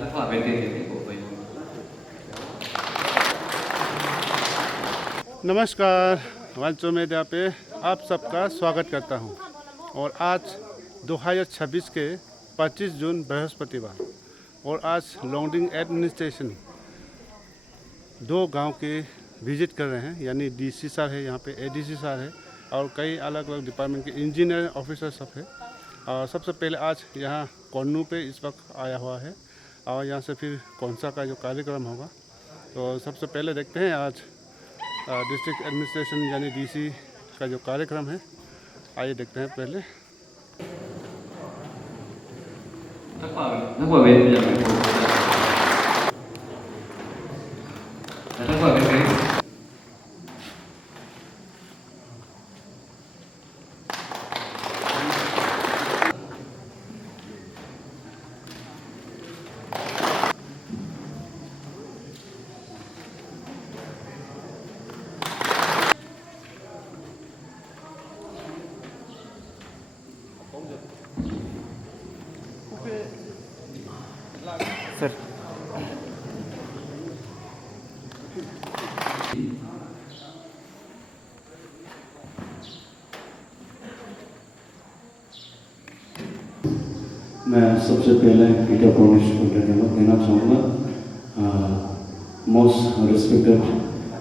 rất là bên kia của mình। नमस्कार, Wancho media पे आप सबका स्वागत करता हूं। और आज 2026 के 25 जून बृहस्पतिवार और आज लॉन्गडिंग एडमिनिस्ट्रेशन 2 गांव के विजिट कर रहे हैं, यानी डीसी सर है, यहाँ पे एडीसी सर है और कई अलग अलग डिपार्टमेंट के इंजीनियर ऑफिसर सब है। और सबसे पहले आज यहाँ कोन्नू पे इस वक्त आया हुआ है और यहाँ से फिर कौनसा का जो कार्यक्रम होगा। तो सबसे पहले देखते हैं आज डिस्ट्रिक्ट एडमिनिस्ट्रेशन यानी डीसी का जो कार्यक्रम है, आइए देखते हैं पहले। Rất là bên rất là bên kia. Sir मैं सबसे पहले पीटर प्रोमिस को धन्यवाद देना चाहूँगा। Most respected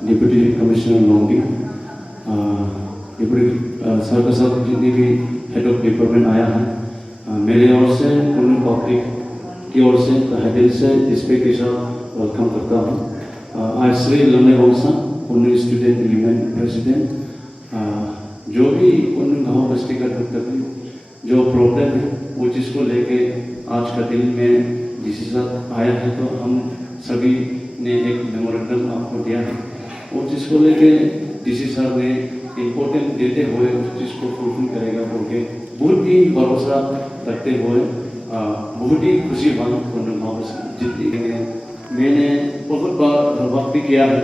deputy commissioner Longding, deputy sir के साथ जितनी भी हेड ऑफ डिपार्टमेंट आया है, मेरे ओर से कोन्नू पब्लिक की ओर से तहे से रिस्पेक्ट के साथ वेलकम करता हूँ। आज श्री लम्बे वंशा कोन्नू स्टूडेंट यूनियन प्रेसिडेंट जो भी कोन्नू गाँव बस्ती का जो प्रॉब्लम है वो चीज़ को लेके आज का दिन में जिस साथ आया है, तो हम सभी ने एक मेमोरेंडम आपको दिया है। वो चीज़ को लेके डीसी साहब ने इम्पोर्टेंट देते हुए उस चीज़ को फुलफिल करेगा बोल के बहुत ही भरोसा रखते हुए बहुत ही खुशी हुआ जितनी मैंने बहुत बार वर्क भी किया है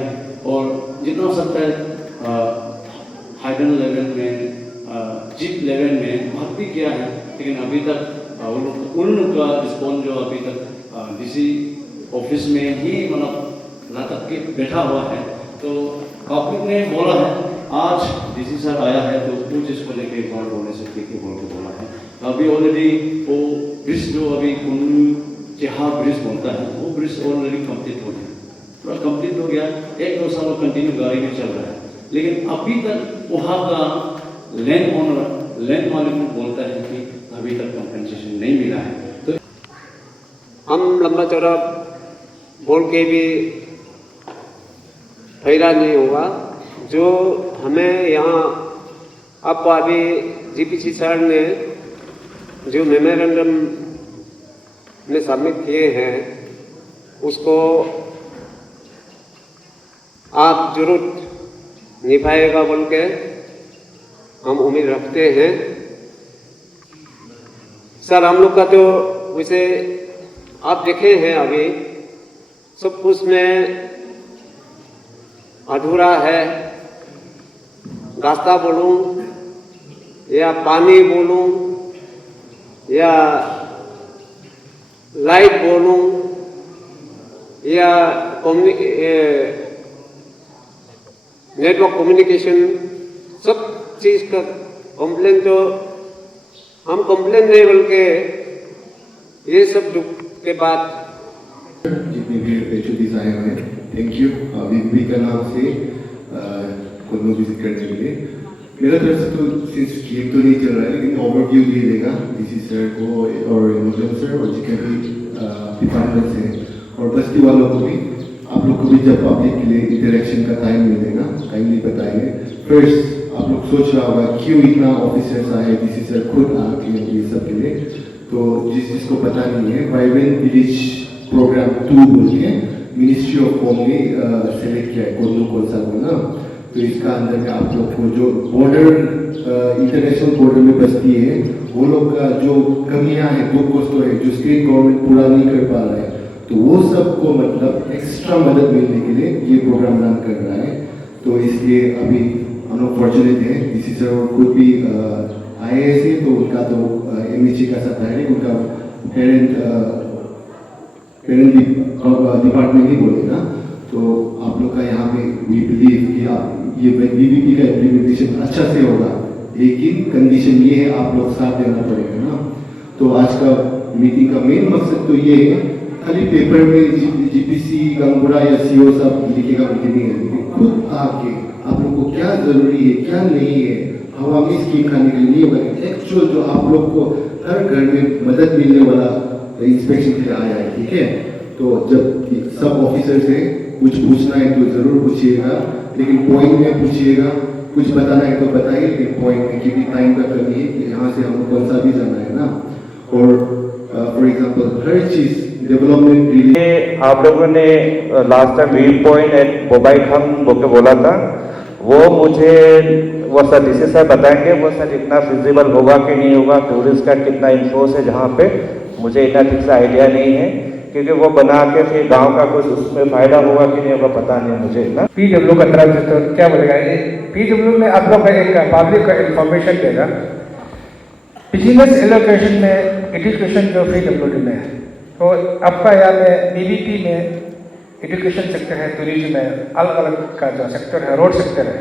और जितना हो सकता है हाइडन लेवल में जीप लेवल में बात भी किया है, लेकिन अभी तक उनका रिस्पॉन्स जो अभी तक डीसी ऑफिस में ही मतलब लटक के बैठा हुआ है। तो पब्लिक ने बोला है आज डीसी सर आया है तो कुछ चीज़ को लेके कौन बोलने से देखिए बोल के बोला है। अभी ऑलरेडी वो ब्रिज जो अभी कोन्नू जहाँ ब्रिज बनता है वो ब्रिज ऑलरेडी कंप्लीट हो गया, पूरा कंप्लीट हो गया। 1-2 साल कंटिन्यू गाड़ी में चल रहा है, लेकिन अभी तक वहाँ का लैंड ओनर लैंड मालिक बोलता है कि अभी तक कंपनसेशन नहीं मिला है। तो हम लंबा चौड़ा बोल के भी फायदा नहीं होगा। जो हमें यहाँ अब अभी जीपीसी सर ने जो मेमोरेंडम ने सबमिट किए हैं उसको आप जरूर निभाएगा बोल के हम उम्मीद रखते हैं। सर हम लोग का तो वैसे आप देखे हैं अभी सब कुछ में अधूरा है। रास्ता बोलूं या पानी बोलूं या लाइट बोलूं या नेटवर्क कम्युनिकेशन सब चीज़ का कंप्लेन, तो हम कंप्लेन नहीं बोल के ये सब दुख के बाद जितने भी एचओडीज आए हुए हैं, थैंक यू वीवी का नाम से कोन्नू विजिट करने के लिए। मेरा तरफ से तो सिंस गेम तो नहीं चल रहा है, लेकिन ओवरव्यू दे देगा डीसी सर को और मुजम सर और जितने भी डिपार्टमेंट हैं और बस्ती वालों को भी। आप लोग को भी जब पब्लिक के लिए इंटरेक्शन का टाइम मिलेगा काइंडली बताइए। फर्स्ट आप लोग सोच रहा होगा क्यों इतना ऑफिसर्स आए, डीसी सर खुद आके ये सब के लिए। तो जिसको पता नहीं है, वाइब्रेंट विलेज प्रोग्राम 2 बोल के मिनिस्ट्री ऑफ होम ने सेलेक्ट किया है कोन्नू कोलसा को ना। तो इसका अंदर में आप लोग को जो बॉर्डर इंटरनेशनल बॉर्डर में बस्ती है वो लोग का जो कमियां हैं, दुख कष्ट है जो स्टेट गवर्नमेंट पूरा नहीं कर पा रहा है, तो वो सबको मतलब एक्स्ट्रा मदद मिलने के लिए ये प्रोग्राम रन कर रहा है। तो इसलिए अभी हम लोग फॉर्चुनेट हैं, डीसी सर खुद भी आए ऐसे, तो उनका तो एमईसी का साथ है, उनका पेरेंट पेरेंट डिपार्टमेंट ही बोलेगा। तो आप लोग का यहाँ पे वी बिलीव कि आप ये बीबीपी का इम्प्लीमेंटेशन अच्छा से होगा, लेकिन कंडीशन ये है आप लोग साथ देना पड़ेगा ना। तो आज का मीटिंग का मेन मकसद तो ये है, खाली पेपर में जीपीसी गंगपुरा या सीओ साहब लिखेगा मुझे नहीं है, लेकिन खुद आके आप लोग को क्या जरूरी है क्या नहीं है, हवा में स्कीम खाने के लिए नहीं होगा, एक्चुअल जो आप लोग को हर घर में मदद मिलने वाला इंस्पेक्शन के लिए आया है, ठीक है। तो जब सब ऑफिसर से कुछ पूछना है तो जरूर पूछिएगा, लेकिन पॉइंट में पूछिएगा, कुछ बताना है तो बताइए, लेकिन पॉइंट में, क्योंकि टाइम का कमी है कि यहाँ से हमको कौन सा भी जाना है ना। और फॉर एग्जांपल हर चीज डेवलपमेंट के लिए आप लोगों ने last time wheel point at mobile हम बोला था, वो मुझे वो सर डीसी साहब बताएंगे वो सर इतना फिजिबल होगा कि नहीं होगा, टूरिस्ट का कितना इन्फोर्स है जहाँ पे, मुझे इतना ठीक से आइडिया नहीं है, क्योंकि वो बना के फिर गांव का कुछ उसमें फायदा होगा कि नहीं होगा पता नहीं मुझे ना। पीडब्ल्यू का तरफ से तो क्या बोलेगा, पीडब्ल्यू में आप लोग का एक पब्लिक का इंफॉर्मेशन देगा। बिजनेस एलोकेशन में एजुकेशन जो पीडब्ल्यू में है, तो आपका यहाँ में बीबीपी में एजुकेशन सेक्टर है, टूरिज्म है, अलग अलग का जो सेक्टर है, रोड सेक्टर है।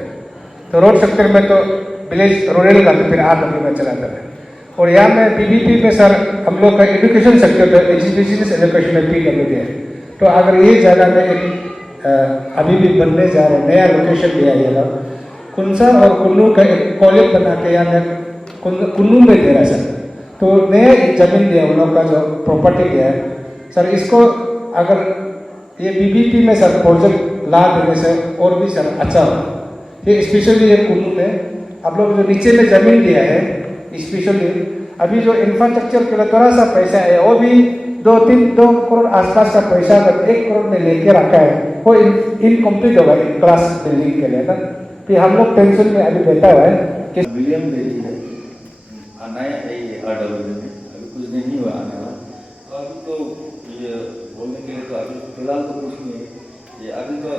तो रोड सेक्टर में तो विलेज रूरल का तो फिर आप में चला जाता है। और यहाँ में बीबीपी में सर हम लोग का एजुकेशन सेक्टर तो बिजनेस एजुकेशन में पीडब्ल्यू है। तो अगर ये जगह में एक अभी भी बनने जा रहे नया लोकेशन दिया जाएगा, कुंसा और कुल्लू का एक कॉलेज बना के यहाँ में कुल्लू में दे रहा है सर। तो नया जमीन दिया उन लोग का जो प्रॉपर्टी दिया है सर, इसको अगर ये बीबीपी में सर प्रोजेक्ट ला देने से और भी सर अच्छा हो। ये स्पेशली ये कुल्लू में आप लोग जो नीचे में जमीन दिया है, स्पेशली अभी जो इंफ्रास्ट्रक्चर के लिए थोड़ा सा पैसा है, वो भी 2 करोड़ आसपास का पैसा अगर 1 करोड़ में लेके रखा है, वो इनकम्प्लीट होगा क्लास बिल्डिंग के लिए ना। फिर हम लोग टेंशन में अभी बैठा हुआ है कि विलियम बेटी है नया RW में अभी कुछ दिन नहीं हुआ आने वाला। अभी तो ये बोलने के लिए तो अभी फिलहाल तो कुछ नहीं है, ये अभी तो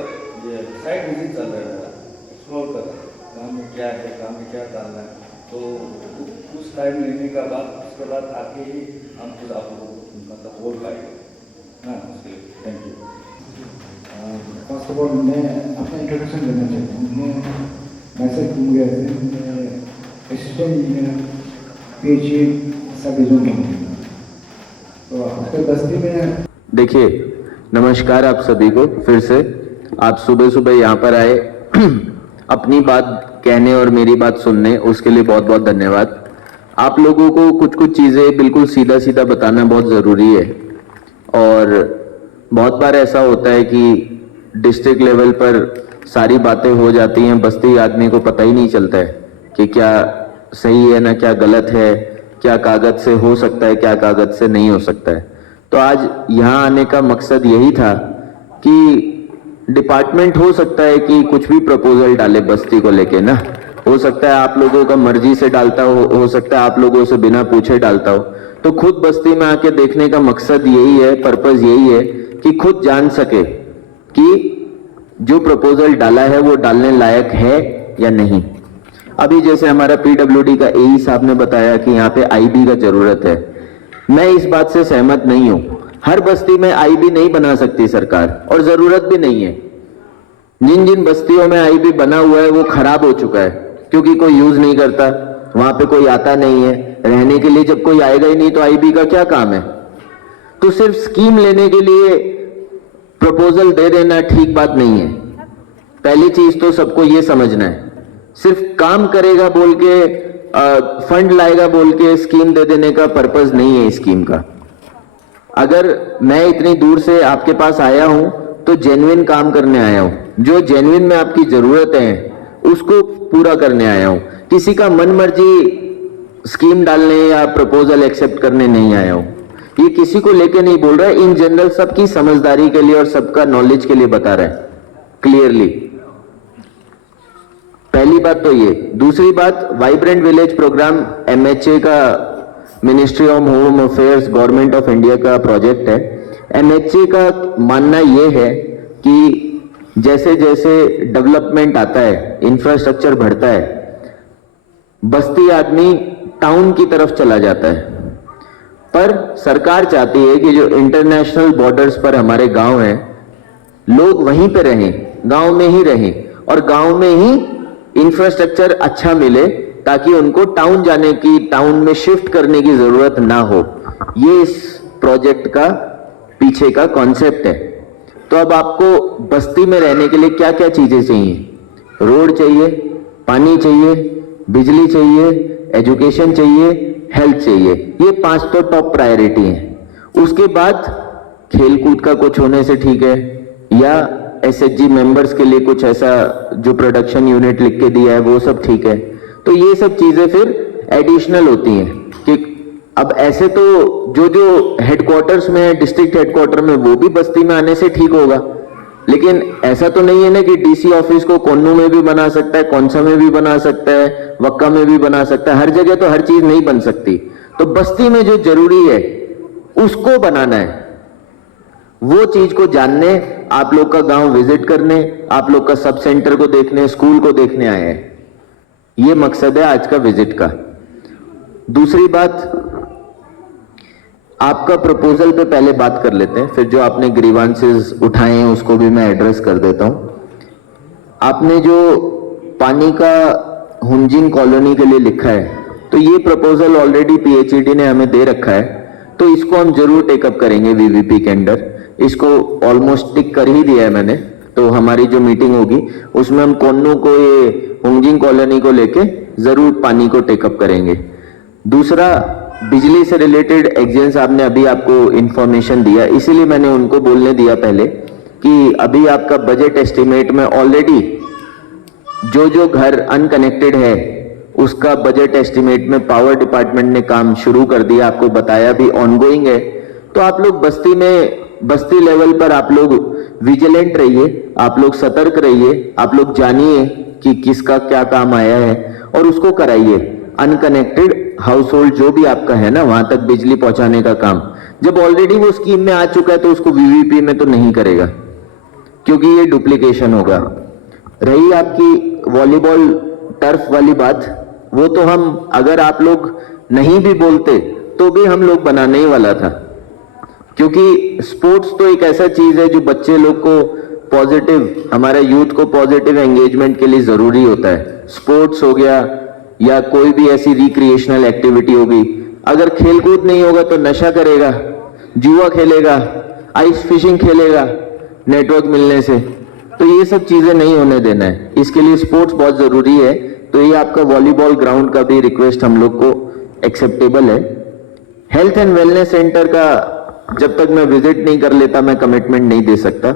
ये साइड विजिट चल रहा है, एक्सप्लोर कर रहा है काम में क्या है, काम में क्या डालना है। तो कुछ टाइम लेने का बाद उसके बाद आके ही हम खुद आप लोगों को मतलब बोल पाएंगे हाँ उसके लिए। Thank you. First of all मैं अपना इंट्रोडक्शन देना चाहता हूँ। मैं सर घूम गया थे, असिस्टेंट इंजीनियर PhD सब जोन में। तो आपके बस्ती में देखिए, नमस्कार आप सभी को फिर से। आप सुबह सुबह यहाँ पर आए अपनी बात कहने और मेरी बात सुनने, उसके लिए बहुत बहुत धन्यवाद। आप लोगों को कुछ कुछ चीज़ें बिल्कुल सीधा सीधा बताना बहुत ज़रूरी है। और बहुत बार ऐसा होता है कि डिस्ट्रिक्ट लेवल पर सारी बातें हो जाती हैं, बस्ती आदमी को पता ही नहीं चलता है कि क्या सही है ना क्या गलत है, क्या कागज से हो सकता है क्या कागज से नहीं हो सकता है। तो आज यहाँ आने का मकसद यही था कि डिपार्टमेंट हो सकता है कि कुछ भी प्रपोजल डाले बस्ती को लेके ना, हो सकता है आप लोगों का मर्जी से डालता हो सकता है आप लोगों से बिना पूछे डालता हो। तो खुद बस्ती में आके देखने का मकसद यही है, पर्पस यही है कि खुद जान सके कि जो प्रपोजल डाला है वो डालने लायक है या नहीं। अभी जैसे हमारा PWD का AE साहब ने बताया कि यहाँ पे IB का जरूरत है, मैं इस बात से सहमत नहीं हूँ। हर बस्ती में IB नहीं बना सकती सरकार, और जरूरत भी नहीं है। जिन जिन बस्तियों में IB बना हुआ है वो खराब हो चुका है, क्योंकि कोई यूज नहीं करता, वहां पे कोई आता नहीं है रहने के लिए। जब कोई आएगा ही नहीं तो IB का क्या काम है। तो सिर्फ स्कीम लेने के लिए प्रपोजल दे देना ठीक बात नहीं है। पहली चीज तो सबको ये समझना है, सिर्फ काम करेगा बोल के फंड लाएगा बोल के स्कीम दे देने का पर्पस नहीं है स्कीम का। अगर मैं इतनी दूर से आपके पास आया हूं तो जेन्युइन काम करने आया हूं, जो जेन्युइन में आपकी जरूरत है उसको पूरा करने आया हूं। किसी का मन मर्जी स्कीम डालने या प्रपोजल एक्सेप्ट करने नहीं आया हूं। ये किसी को लेके नहीं बोल रहा है, इन जनरल सबकी समझदारी के लिए और सबका नॉलेज के लिए बता रहा है क्लियरली। पहली बात तो ये। दूसरी बात, वाइब्रेंट विलेज प्रोग्राम MHA का, ministry of home affairs government of India का प्रोजेक्ट है। MHA का मानना ये है कि जैसे जैसे डेवलपमेंट आता है, इंफ्रास्ट्रक्चर बढ़ता है, बस्ती आदमी टाउन की तरफ चला जाता है। पर सरकार चाहती है कि जो इंटरनेशनल बॉर्डर्स पर हमारे गांव हैं, लोग वहीं पे रहें, गांव में ही रहें और गांव में ही इंफ्रास्ट्रक्चर अच्छा मिले ताकि उनको टाउन जाने की, टाउन में शिफ्ट करने की जरूरत ना हो। ये इस प्रोजेक्ट का पीछे का कॉन्सेप्ट है। तो अब आपको बस्ती में रहने के लिए क्या क्या चीजें चाहिए? रोड चाहिए, पानी चाहिए, बिजली चाहिए, एजुकेशन चाहिए, हेल्थ चाहिए। ये 5 तो टॉप प्रायोरिटी हैं। उसके बाद खेलकूद का कुछ होने से ठीक है, या एसएचजी मेंबर्स के लिए कुछ ऐसा जो प्रोडक्शन यूनिट लिख के दिया है वो सब ठीक है। तो ये सब चीजें फिर एडिशनल होती हैं कि अब ऐसे तो जो हेडक्वार्टर्स में है, डिस्ट्रिक्ट हेडक्वार्टर में, वो भी बस्ती में आने से ठीक होगा, लेकिन ऐसा तो नहीं है ना कि डीसी ऑफिस को कोन्नू में भी बना सकता है, कौंसा में भी बना सकता है, वक्का में भी बना सकता है। हर जगह तो हर चीज नहीं बन सकती। तो बस्ती में जो जरूरी है उसको बनाना है। वो चीज को जानने आप लोग का गांव विजिट करने, आप लोग का सब सेंटर को देखने, स्कूल को देखने आए हैं। ये मकसद है आज का विजिट का। दूसरी बात, आपका प्रपोजल पे पहले बात कर लेते हैं, फिर जो आपने ग्रीवांसेस उठाए हैं उसको भी मैं एड्रेस कर देता हूं। आपने जो पानी का हुंजिंग कॉलोनी के लिए लिखा है, तो ये प्रपोजल ऑलरेडी पीएचईडी ने हमें दे रखा है, तो इसको हम जरूर टेकअप करेंगे वीवीपी के अंडर। इसको ऑलमोस्ट टिक कर ही दिया है मैंने। तो हमारी जो मीटिंग होगी उसमें हम कोन्नू को, ये हुंजिंग कॉलोनी को लेके जरूर पानी को टेकअप करेंगे। दूसरा, बिजली से रिलेटेड एक्जेंस आपने अभी आपको इंफॉर्मेशन दिया, इसीलिए मैंने उनको बोलने दिया पहले कि अभी आपका बजट एस्टिमेट में ऑलरेडी जो घर अनकनेक्टेड है उसका बजट एस्टिमेट में पावर डिपार्टमेंट ने काम शुरू कर दिया, आपको बताया भी ऑनगोइंग है। तो आप लोग बस्ती में, बस्ती लेवल पर आप लोग विजिलेंट रहिए, आप लोग सतर्क रहिए, आप लोग जानिए कि किसका क्या काम आया है और उसको कराइए। अनकनेक्टेड हाउस होल्ड जो भी आपका है ना, वहां तक बिजली पहुंचाने का काम, जब ऑलरेडी वो स्कीम में आ चुका है तो उसको वीवीपी में तो नहीं करेगा, क्योंकि ये डुप्लीकेशन होगा। रही आपकी वॉलीबॉल टर्फ वाली बात, वो तो हम, अगर आप लोग नहीं भी बोलते तो भी हम लोग बनाने ही वाला था, क्योंकि स्पोर्ट्स तो एक ऐसा चीज है जो बच्चे लोग को पॉजिटिव, हमारे यूथ को पॉजिटिव एंगेजमेंट के लिए जरूरी होता है। स्पोर्ट्स हो गया या कोई भी ऐसी रिक्रिएशनल एक्टिविटी होगी। अगर खेलकूद नहीं होगा तो नशा करेगा, जुआ खेलेगा, आइस फिशिंग खेलेगा नेटवर्क मिलने से। तो ये सब चीजें नहीं होने देना है, इसके लिए स्पोर्ट्स बहुत जरूरी है। तो ये आपका वॉलीबॉल ग्राउंड का भी रिक्वेस्ट हम लोग को एक्सेप्टेबल है। हेल्थ एंड वेलनेस सेंटर का जब तक मैं विजिट नहीं कर लेता मैं कमिटमेंट नहीं दे सकता।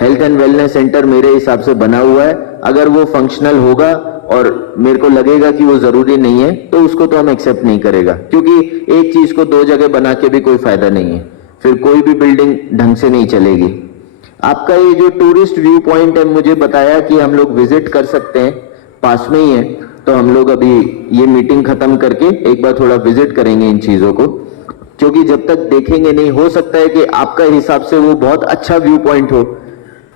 हेल्थ एंड वेलनेस सेंटर मेरे हिसाब से बना हुआ है, अगर वो फंक्शनल होगा और मेरे को लगेगा कि वो जरूरी नहीं है तो उसको तो हम एक्सेप्ट नहीं करेगा, क्योंकि एक चीज को 2 जगह बना के भी कोई फायदा नहीं है, फिर कोई भी बिल्डिंग ढंग से नहीं चलेगी। आपका ये जो टूरिस्ट व्यू पॉइंट है, मुझे बताया कि हम लोग विजिट कर सकते हैं, पास में ही है, तो हम लोग अभी ये मीटिंग खत्म करके एक बार थोड़ा विजिट करेंगे इन चीजों को, क्योंकि जब तक देखेंगे नहीं, हो सकता है कि आपका हिसाब से वो बहुत अच्छा व्यू पॉइंट हो,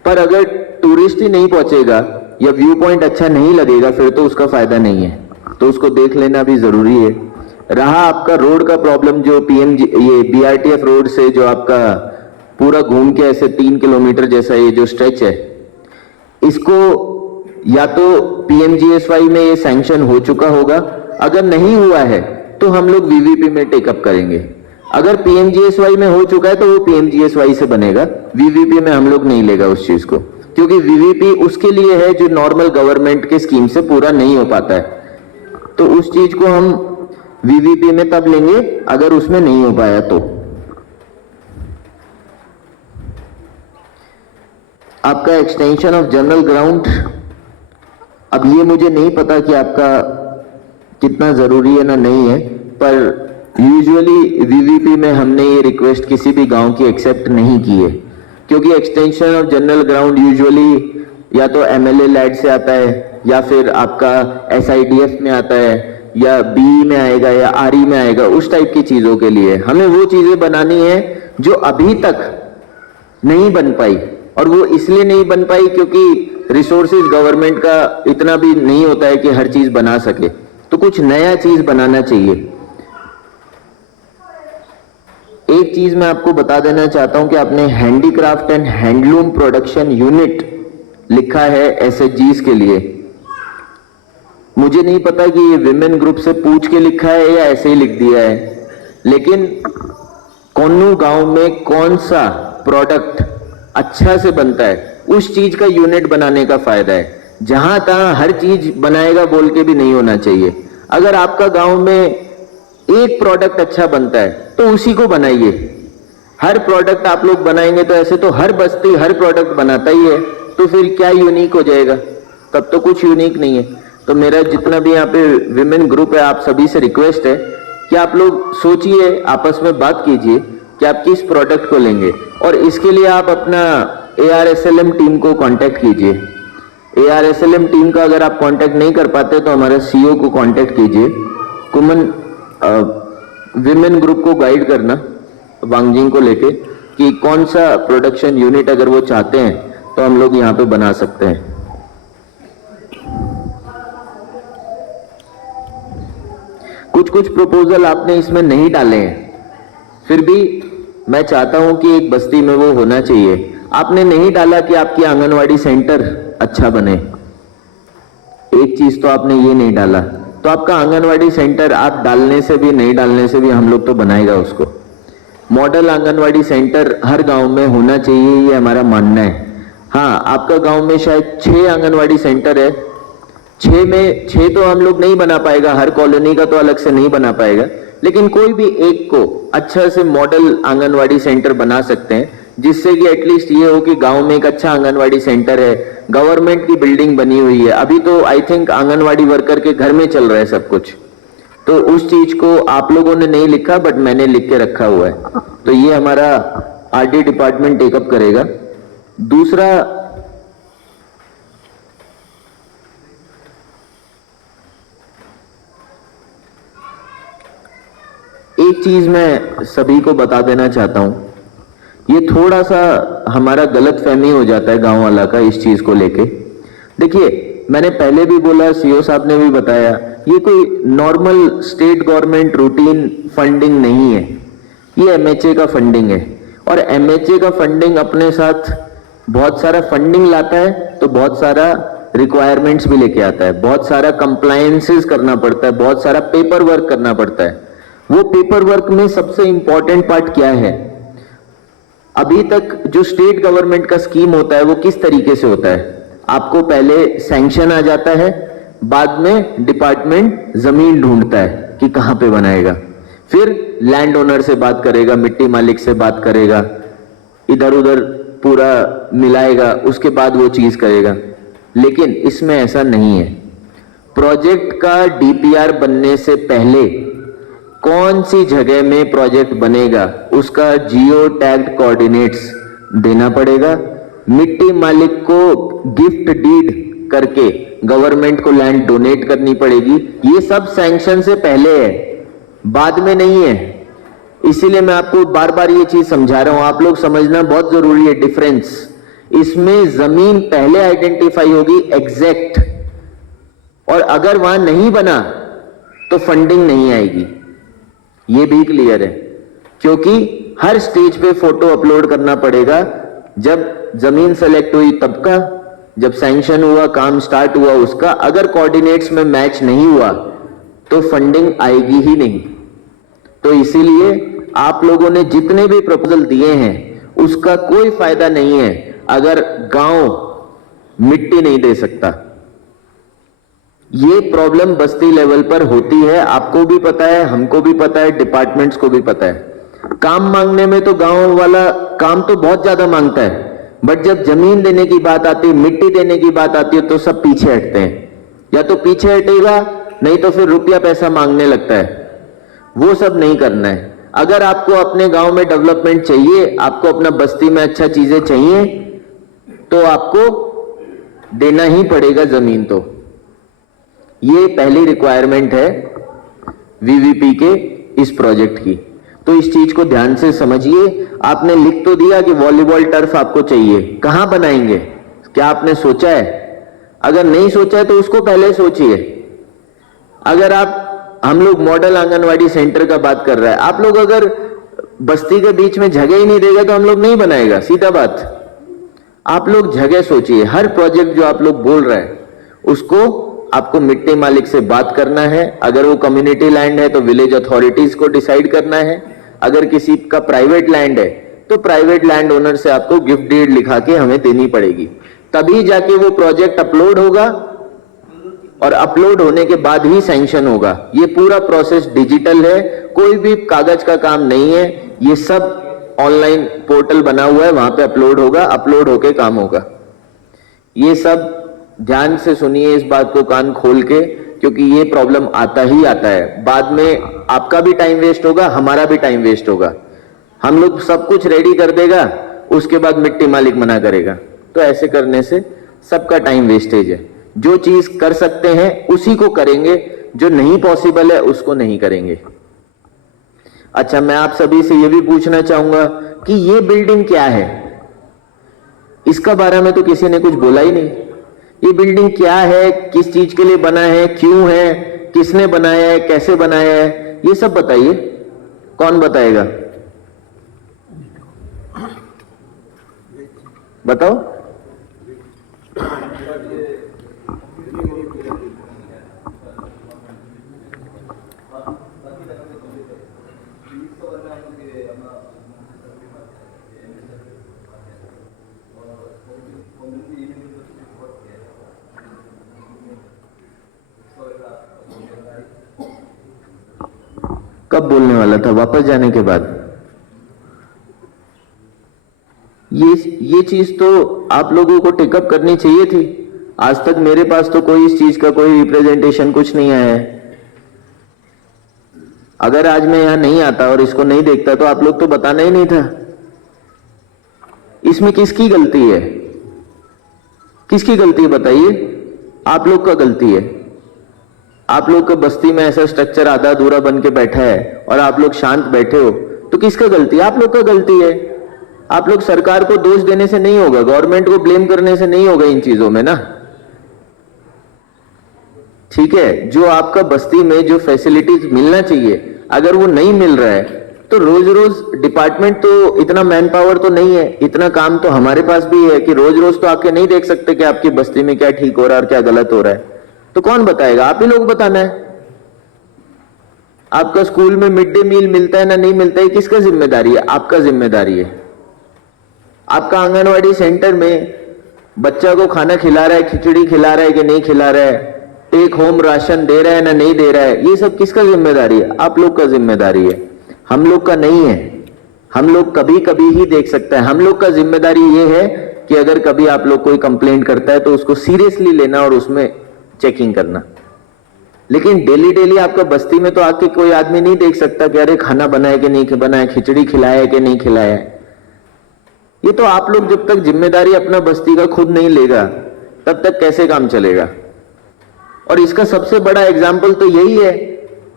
पर अगर टूरिस्ट ही नहीं पहुंचेगा या व्यू पॉइंट अच्छा नहीं लगेगा फिर तो उसका फायदा नहीं है, तो उसको देख लेना भी जरूरी है। रहा आपका रोड का प्रॉब्लम, जो ये बीआरटीएफ रोड से जो आपका पूरा घूम के ऐसे 3 किलोमीटर जैसा ये जो स्ट्रेच है, इसको या तो पीएमजीएसवाई में ये सैंक्शन हो चुका होगा, अगर नहीं हुआ है तो हम लोग वीवीपी में टेकअप करेंगे। अगर पीएमजीएसवाई में हो चुका है तो वो पीएमजीएसवाई से बनेगा, वीवीपी में हम लोग नहीं लेगा उस चीज को, क्योंकि वीवीपी उसके लिए है जो नॉर्मल गवर्नमेंट के स्कीम से पूरा नहीं हो पाता है। तो उस चीज को हम वीवीपी में तब लेंगे अगर उसमें नहीं हो पाया तो। आपका एक्सटेंशन ऑफ जनरल ग्राउंड, अब ये मुझे नहीं पता कि आपका कितना जरूरी है ना नहीं है, पर यूजुअली वीवीपी में हमने ये रिक्वेस्ट किसी भी गांव की एक्सेप्ट नहीं की है, क्योंकि extension of general ground usually या तो एमएलए लैड से आता है या फिर आपका एसआईडीएफ में आता है या बीई में आएगा या आरई में आएगा, उस टाइप की चीजों के लिए हमें वो चीजें बनानी है जो अभी तक नहीं बन पाई, और वो इसलिए नहीं बन पाई क्योंकि रिसोर्सेज गवर्नमेंट का इतना भी नहीं होता है कि हर चीज बना सके, तो कुछ नया चीज बनाना चाहिए। एक चीज मैं आपको बता देना चाहता हूं कि आपने handicraft and handloom production unit लिखा है एसएचजीज के लिए। मुझे नहीं पता कि ये विमेन ग्रुप से पूछ के लिखा है या ऐसे ही लिख दिया है, लेकिन कोन्नू गांव में कौन सा प्रोडक्ट अच्छा से बनता है उस चीज का यूनिट बनाने का फायदा है। जहां तहां हर चीज बनाएगा बोल के भी नहीं होना चाहिए। अगर आपका गांव में एक प्रोडक्ट अच्छा बनता है तो उसी को बनाइए। हर प्रोडक्ट आप लोग बनाएंगे तो ऐसे तो हर बस्ती हर प्रोडक्ट बनाता ही है, तो फिर क्या यूनिक हो जाएगा? तब तो कुछ यूनिक नहीं है। तो मेरा जितना भी यहाँ पे विमेन ग्रुप है, आप सभी से रिक्वेस्ट है कि आप लोग सोचिए, आपस में बात कीजिए कि आप किस प्रोडक्ट को लेंगे, और इसके लिए आप अपना ARSLM टीम को कांटेक्ट कीजिए। ARSLM टीम का अगर आप कांटेक्ट नहीं कर पाते तो हमारे CEO को कांटेक्ट कीजिए। कुमन विमेन ग्रुप को गाइड करना वांगजिंग को लेके कि कौन सा प्रोडक्शन यूनिट अगर वो चाहते हैं तो हम लोग यहाँ पे बना सकते हैं। कुछ प्रपोजल आपने इसमें नहीं डाले हैं, फिर भी मैं चाहता हूं कि एक बस्ती में वो होना चाहिए। आपने नहीं डाला कि आपकी आंगनवाड़ी सेंटर अच्छा बने, एक चीज तो आपने ये नहीं डाला, तो आपका आंगनवाड़ी सेंटर आप डालने से भी नहीं डालने से भी हम लोग तो बनाएगा उसको। मॉडल आंगनवाड़ी सेंटर हर गांव में होना चाहिए, ये हमारा मानना है। हाँ, आपका गांव में शायद 6 आंगनवाड़ी सेंटर है, 6 में 6 तो हम लोग नहीं बना पाएगा, हर कॉलोनी का तो अलग से नहीं बना पाएगा, लेकिन कोई भी एक को अच्छा से मॉडल आंगनवाड़ी सेंटर बना सकते हैं, जिससे कि एटलीस्ट ये हो कि गांव में एक अच्छा आंगनवाड़ी सेंटर है, गवर्नमेंट की बिल्डिंग बनी हुई है। अभी तो आई थिंक आंगनवाड़ी वर्कर के घर में चल रहा है सब कुछ, तो उस चीज को आप लोगों ने नहीं लिखा बट मैंने लिख के रखा हुआ है, तो ये हमारा RD डिपार्टमेंट टेकअप करेगा। दूसरा, एक चीज मैं सभी को बता देना चाहता हूं, ये थोड़ा सा हमारा गलतफहमी हो जाता है गांव वाला का इस चीज को लेके। देखिए, मैंने पहले भी बोला, CEO साहब ने भी बताया, ये कोई normal state government routine funding नहीं है, ये MHA का फंडिंग है। और MHA का फंडिंग अपने साथ बहुत सारा फंडिंग लाता है तो बहुत सारा रिक्वायरमेंट्स भी लेके आता है, बहुत सारा कंप्लायंसेस करना पड़ता है, बहुत सारा पेपर वर्क करना पड़ता है। वो पेपर वर्क में सबसे इंपॉर्टेंट पार्ट क्या है? अभी तक जो स्टेट गवर्नमेंट का स्कीम होता है वो किस तरीके से होता है? आपको पहले सैंक्शन आ जाता है, बाद में डिपार्टमेंट जमीन ढूंढता है कि कहां पे बनाएगा, फिर लैंड ओनर से बात करेगा, मिट्टी मालिक से बात करेगा, इधर उधर पूरा मिलाएगा, उसके बाद वो चीज करेगा। लेकिन इसमें ऐसा नहीं है। प्रोजेक्ट का DPR बनने से पहले कौन सी जगह में प्रोजेक्ट बनेगा उसका जियो टैग्ड कोऑर्डिनेट्स देना पड़ेगा। मिट्टी मालिक को गिफ्ट डीड करके गवर्नमेंट को लैंड डोनेट करनी पड़ेगी। ये सब सैंक्शन से पहले है, बाद में नहीं है। इसीलिए मैं आपको बार बार ये चीज समझा रहा हूं, आप लोग समझना बहुत जरूरी है डिफरेंस। इसमें जमीन पहले आइडेंटिफाई होगी एग्जैक्ट, और अगर वहां नहीं बना तो फंडिंग नहीं आएगी, ये भी क्लियर है। क्योंकि हर स्टेज पे फोटो अपलोड करना पड़ेगा, जब जमीन सेलेक्ट हुई तब का, जब सैंक्शन हुआ, काम स्टार्ट हुआ उसका। अगर कोऑर्डिनेट्स में मैच नहीं हुआ तो फंडिंग आएगी ही नहीं। तो इसीलिए आप लोगों ने जितने भी प्रपोजल दिए हैं उसका कोई फायदा नहीं है अगर गांव मिट्टी नहीं दे सकता। ये प्रॉब्लम बस्ती लेवल पर होती है, आपको भी पता है, हमको भी पता है, डिपार्टमेंट्स को भी पता है। काम मांगने में तो गांव वाला काम तो बहुत ज्यादा मांगता है, बट जब जमीन देने की बात आती है, मिट्टी देने की बात आती है तो सब पीछे हटते हैं। या तो पीछे हटेगा, नहीं तो फिर रुपया पैसा मांगने लगता है। वो सब नहीं करना है। अगर आपको अपने गांव में डेवलपमेंट चाहिए, आपको अपना बस्ती में अच्छा चीजें चाहिए, तो आपको देना ही पड़ेगा जमीन। तो ये पहली रिक्वायरमेंट है VVP के इस प्रोजेक्ट की। तो इस चीज को ध्यान से समझिए। आपने लिख तो दिया कि वॉलीबॉल टर्फ आपको चाहिए, कहां बनाएंगे? क्या आपने सोचा है? अगर नहीं सोचा है तो उसको पहले सोचिए। अगर हम लोग मॉडल आंगनवाड़ी सेंटर का बात कर रहे हैं, आप लोग अगर बस्ती के बीच में जगह ही नहीं देगा तो हम लोग नहीं बनाएगा, सीधा बात। आप लोग जगह सोचिए, हर प्रोजेक्ट जो आप लोग बोल रहे हैं उसको आपको मिट्टी मालिक से बात करना है। अगर वो कम्युनिटी लैंड है तो विलेज अथॉरिटीज को डिसाइड करना है। अगर किसी का प्राइवेट लैंड है तो प्राइवेट लैंड ओनर से आपको गिफ्ट डीड लिखा के हमें देनी पड़ेगी, तभी जाके वो प्रोजेक्ट अपलोड होगा और अपलोड होने के बाद ही सैंक्शन होगा। ये पूरा प्रोसेस डिजिटल है, कोई भी कागज का काम नहीं है, ये सब ऑनलाइन पोर्टल बना हुआ है, वहां पे अपलोड होगा, अपलोड होके काम होगा। ये सब ध्यान से सुनिए, इस बात को कान खोल के, क्योंकि ये प्रॉब्लम आता ही आता है। बाद में आपका भी टाइम वेस्ट होगा, हमारा भी टाइम वेस्ट होगा। हम लोग सब कुछ रेडी कर देगा, उसके बाद मिट्टी मालिक मना करेगा, तो ऐसे करने से सबका टाइम वेस्टेज है। जो चीज कर सकते हैं उसी को करेंगे, जो नहीं पॉसिबल है उसको नहीं करेंगे। अच्छा, मैं आप सभी से ये भी पूछना चाहूंगा कि ये बिल्डिंग क्या है? इसका बारे में तो किसी ने कुछ बोला ही नहीं। ये बिल्डिंग क्या है, किस चीज के लिए बना है, क्यों है, किसने बनाया है, कैसे बनाया है, ये सब बताइए। कौन बताएगा? बताओ। कब बोलने वाला था? वापस जाने के बाद? ये चीज तो आप लोगों को टेकअप करनी चाहिए थी। आज तक मेरे पास तो कोई इस चीज का कोई रिप्रेजेंटेशन कुछ नहीं आया है। अगर आज मैं यहां नहीं आता और इसको नहीं देखता तो आप लोग तो बताना ही नहीं था। इसमें किसकी गलती है? किसकी गलती है बताइए? आप लोग का गलती है। आप लोग का बस्ती में ऐसा स्ट्रक्चर आधा अधूरा बन के बैठा है और आप लोग शांत बैठे हो, तो किसका गलती है? आप लोग का गलती है। आप लोग सरकार को दोष देने से नहीं होगा, गवर्नमेंट को ब्लेम करने से नहीं होगा इन चीजों में ना। ठीक है, जो आपका बस्ती में जो फैसिलिटीज मिलना चाहिए अगर वो नहीं मिल रहा है तो रोज रोज डिपार्टमेंट तो इतना मैन पावर तो नहीं है, इतना काम तो हमारे पास भी है कि रोज रोज तो आके नहीं देख सकते कि आपकी बस्ती में क्या ठीक हो रहा है और क्या गलत हो रहा है। तो कौन बताएगा? आप ही लोग बताना है। आपका स्कूल में मिड डे मील मिलता है ना नहीं मिलता है, किसका जिम्मेदारी है? आपका जिम्मेदारी है। आपका आंगनवाड़ी सेंटर में बच्चा को खाना खिला रहा है, खिचड़ी खिला रहा है कि नहीं खिला रहा है, टेक होम राशन दे रहा है ना नहीं दे रहा है, ये सब किसका जिम्मेदारी है? आप लोग का जिम्मेदारी है, हम लोग का नहीं है। हम लोग कभी कभी ही देख सकते हैं। हम लोग का जिम्मेदारी ये है कि अगर कभी आप लोग कोई कंप्लेंट करता है तो उसको सीरियसली लेना और उसमें चेकिंग करना। लेकिन डेली डेली आपका बस्ती में तो आके कोई आदमी नहीं देख सकता कि अरे खाना बनाया कि नहीं बनाया, खिचड़ी खिलाया कि नहीं खिलाया। ये तो आप लोग जब तक जिम्मेदारी अपना बस्ती का खुद नहीं लेगा तब तक कैसे काम चलेगा। और इसका सबसे बड़ा एग्जाम्पल तो यही है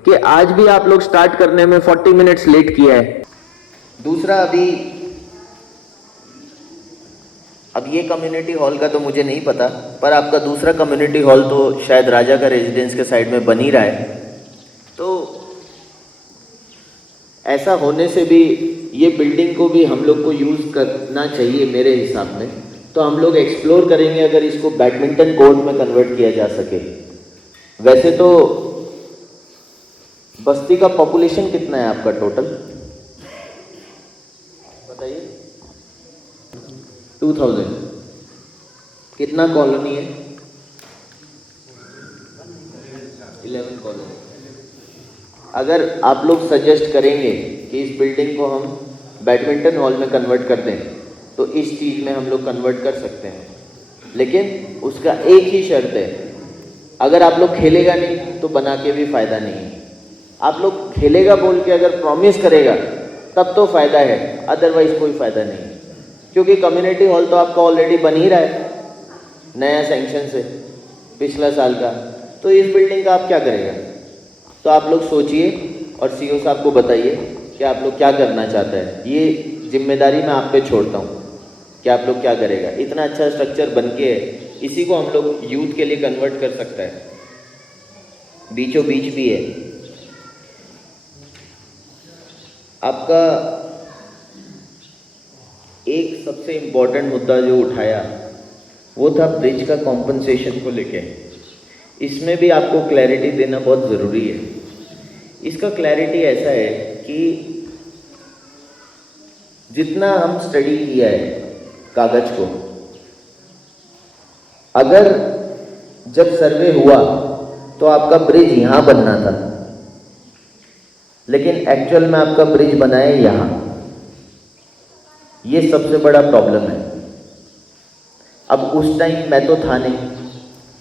कि आज भी आप लोग स्टार्ट करने में 40 मिनट्स लेट किया है। दूसरा, अब ये कम्युनिटी हॉल का तो मुझे नहीं पता, पर आपका दूसरा कम्युनिटी हॉल तो शायद राजा का रेजिडेंस के साइड में बन ही रहा है। तो ऐसा होने से भी ये बिल्डिंग को भी हम लोग को यूज़ करना चाहिए मेरे हिसाब में। तो हम लोग एक्सप्लोर करेंगे अगर इसको बैडमिंटन कोर्ट में कन्वर्ट किया जा सके। वैसे तो बस्ती का पॉपुलेशन कितना है आपका टोटल बताइए? 2000। कितना कॉलोनी है? 11 कॉलोनी। अगर आप लोग सजेस्ट करेंगे कि इस बिल्डिंग को हम बैडमिंटन हॉल में कन्वर्ट कर दें तो इस चीज़ में हम लोग कन्वर्ट कर सकते हैं, लेकिन उसका एक ही शर्त है, अगर आप लोग खेलेगा नहीं तो बना के भी फ़ायदा नहीं है। आप लोग खेलेगा बोल के अगर प्रॉमिस करेगा तब तो फ़ायदा है, अदरवाइज़ कोई फ़ायदा नहीं है। क्योंकि कम्युनिटी हॉल तो आपका ऑलरेडी बन ही रहा है नया सेंक्शन से पिछला साल का, तो इस बिल्डिंग का आप क्या करेगा? तो आप लोग सोचिए और सीईओ साहब को बताइए कि आप लोग क्या करना चाहते हैं। ये जिम्मेदारी मैं आप पे छोड़ता हूँ कि आप लोग क्या करेगा। इतना अच्छा स्ट्रक्चर बन के है, इसी को हम लोग यूथ के लिए कन्वर्ट कर सकता है, बीचों बीच भी है। आपका एक सबसे इम्पोर्टेंट मुद्दा जो उठाया वो था ब्रिज का कॉम्पनसेशन को लेके। इसमें भी आपको क्लैरिटी देना बहुत ज़रूरी है। इसका क्लैरिटी ऐसा है कि जितना हम स्टडी किया है कागज को, अगर जब सर्वे हुआ तो आपका ब्रिज यहाँ बनना था, लेकिन एक्चुअल में आपका ब्रिज बना है यहाँ। ये सबसे बड़ा प्रॉब्लम है। अब उस टाइम मैं तो था नहीं,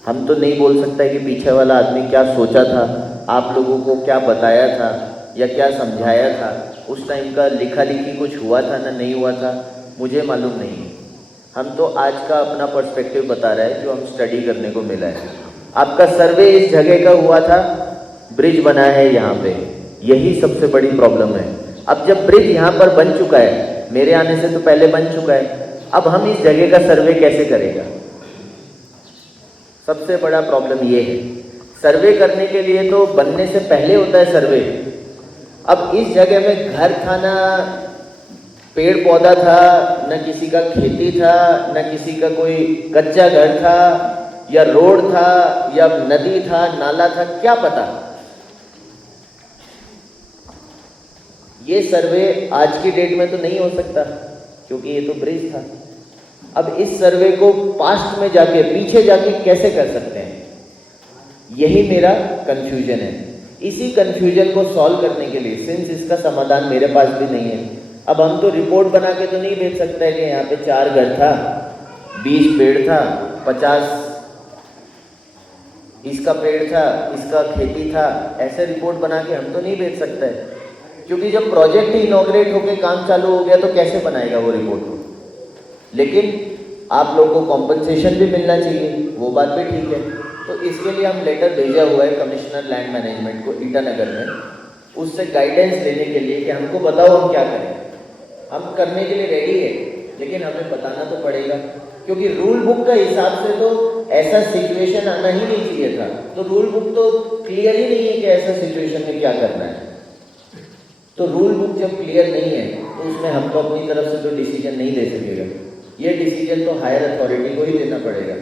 हम तो नहीं बोल सकता कि पीछे वाला आदमी क्या सोचा था, आप लोगों को क्या बताया था या क्या समझाया था। उस टाइम का लिखा लिखी कुछ हुआ था ना नहीं हुआ था, मुझे मालूम नहीं है। हम तो आज का अपना पर्सपेक्टिव बता रहे हैं जो हम स्टडी करने को मिला है। आपका सर्वे इस जगह का हुआ था, ब्रिज बना है यहाँ पे, यही सबसे बड़ी प्रॉब्लम है। अब जब ब्रिज यहाँ पर बन चुका है, मेरे आने से तो पहले बन चुका है, अब हम इस जगह का सर्वे कैसे करेगा? सबसे बड़ा प्रॉब्लम ये है। सर्वे करने के लिए तो बनने से पहले होता है सर्वे। अब इस जगह में घर था ना पेड़ पौधा था, न किसी का खेती था, न किसी का कोई कच्चा घर था, या रोड था, या नदी था, नाला था, क्या पता। ये सर्वे आज की डेट में तो नहीं हो सकता क्योंकि ये तो ब्रिज था। अब इस सर्वे को पास्ट में जाके, पीछे जाके कैसे कर सकते हैं? यही मेरा कंफ्यूजन है। इसी कंफ्यूजन को सॉल्व करने के लिए, सिंस इसका समाधान मेरे पास भी नहीं है, अब हम तो रिपोर्ट बना के तो नहीं भेज सकते कि यहाँ पे 4 घर था, 20 पेड़ था, 50 इसका पेड़ था, इसका खेती था, ऐसे रिपोर्ट बना के हम तो नहीं भेज सकते, क्योंकि जब प्रोजेक्ट ही इनॉग्रेट होकर काम चालू हो गया तो कैसे बनाएगा वो रिपोर्ट को। लेकिन आप लोग को कॉम्पनसेशन भी मिलना चाहिए, वो बात भी ठीक है। तो इसके लिए हम लेटर भेजा हुआ है कमिश्नर लैंड मैनेजमेंट को ईटानगर में, उससे गाइडेंस लेने के लिए कि हमको बताओ हम क्या करें। हम करने के लिए रेडी है, लेकिन हमें बताना तो पड़ेगा, क्योंकि रूल बुक का हिसाब से तो ऐसा सिचुएशन आना ही नहीं चाहिए था। तो रूल बुक तो क्लियर ही नहीं है कि ऐसा सिचुएशन में क्या करना है। तो रूल बुक जब क्लियर नहीं है तो उसमें हम तो अपनी तरफ से तो डिसीजन नहीं दे सकेगा। ये डिसीजन तो हायर अथॉरिटी को ही देना पड़ेगा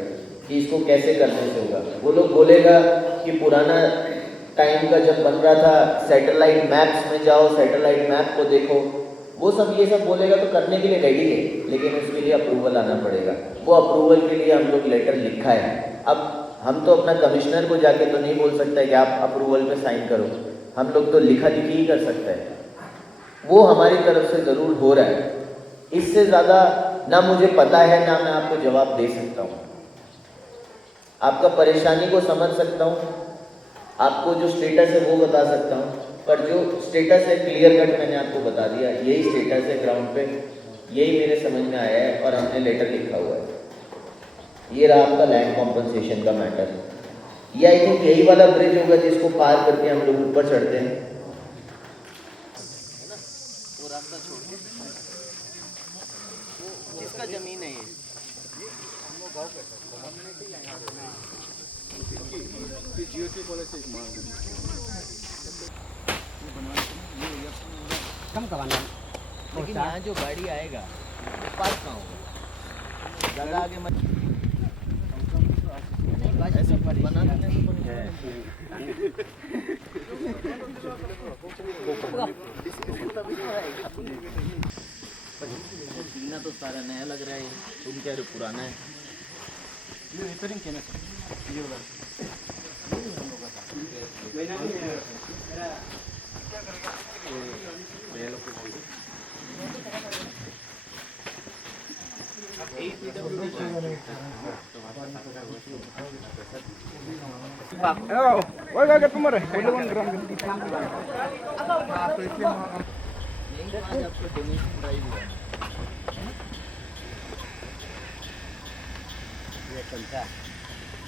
कि इसको कैसे करने से होगा। वो लोग बोलेगा कि पुराना टाइम का जब बन रहा था, सैटेलाइट मैप्स में जाओ, सैटेलाइट मैप को देखो, वो सब ये सब बोलेगा तो करने के लिए रेडी है, लेकिन उसके लिए अप्रूवल आना पड़ेगा। वो अप्रूवल के लिए हम लोग लेटर लिखा है। अब हम तो अपना कमिश्नर को जाके तो नहीं बोल सकते कि आप अप्रूवल पे साइन करो, हम लोग तो लिखा लिखी ही कर सकते हैं। वो हमारी तरफ से ज़रूर हो रहा है। इससे ज़्यादा ना मुझे पता है, ना मैं आपको जवाब दे सकता हूँ। आपका परेशानी को समझ सकता हूँ, आपको जो स्टेटस है वो बता सकता हूँ, पर जो स्टेटस है क्लियर कट मैंने आपको बता दिया। यही स्टेटस है ग्राउंड पे, यही मेरे समझ में आया है और हमने लेटर लिखा हुआ है। ये रहा आपका लैंड कॉम्पनसेशन का मैटर। ये आई थिंक यही वाला ब्रिज होगा जिसको पार करके हम लोग ऊपर चढ़ते हैं। वो रास्ता छोड़ के किसका जमीन है ये? गाँव का कम करवाना, लेकिन यहाँ जो गाड़ी आएगा पास कहाँ होगा? ज़्यादा आगे मत ऐसा बना जीना तो सारा नया लग रहा है, तुम कह रहे पुराना है। ये रिपेयरिंग किया ना सर, ये वाला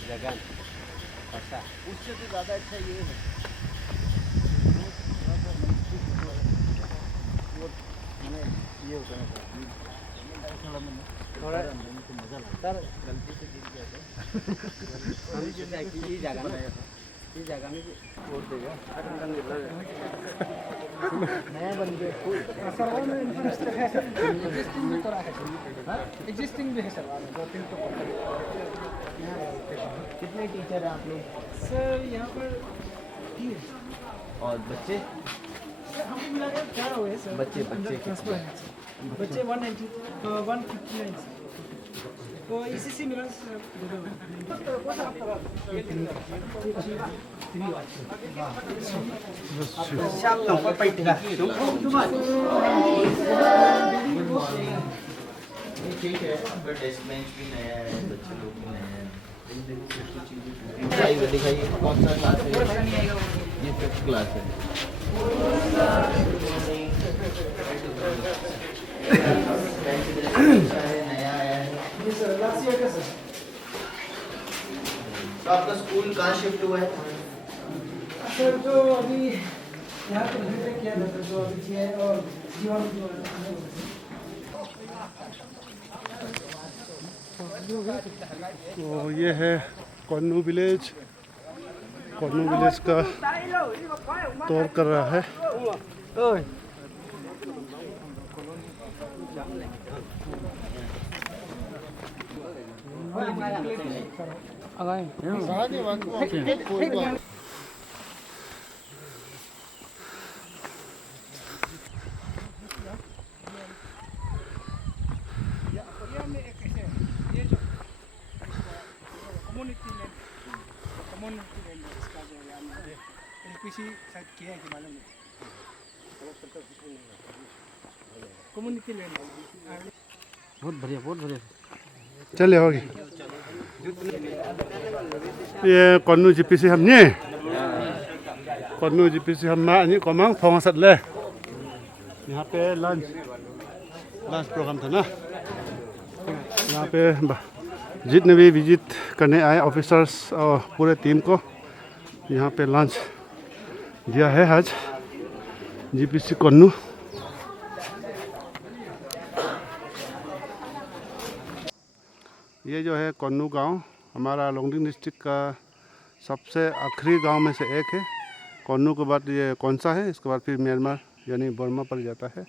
जगह उससे तो ज़्यादा अच्छा ये है। ये होता है थोड़ा मजा लगता है। गलती से गिर गया था, जगह ये जगह में छोड़ देगा नया बन गया स्कूल सर वो में इंफ्रास्ट्रक्चर है सर एग्जिस्टिंग में तो रहा है एग्जिस्टिंग भी है सर 2-3 तो कितने टीचर हैं आप लोग सर यहाँ पर 3 और बच्चे हम मिला के 4 हुए सर बच्चे 159 तो इसी मिला सर ठीक है डेस्क बेंच भी नया है बच्चे लोग भी नए हैं दिखाइए कौन सा क्लास है ये 5th क्लास है नया आया है तो आपका स्कूल कहाँ शिफ्ट हुआ है सर जो अभी यहाँ पे विजिट किया था जो अभी किया है और जीवन तो ये है कोन्नू विलेज का टूर कर रहा है। एलपीसी शायद किया है कि मालूम नहीं कम्युनिटी लैंड बहुत बढ़िया चले होगी ये कोन्नू जीपीसी हमने कोन्नू जीपीसी हम मानी कोमंग फोंग सट ले यहाँ पे लंच प्रोग्राम था ना। यहाँ पे जितने भी विजिट करने आए ऑफिसर्स और पूरे टीम को यहाँ पे लंच दिया है आज जीपीसी कोन्नू। ये जो है कोन्नू गांव हमारा लोंगडिंग डिस्ट्रिक्ट का सबसे आखिरी गांव में से एक है। कोन्नू के बाद ये कौन सा है, इसके बाद फिर म्यांमार यानी बर्मा पर जाता है।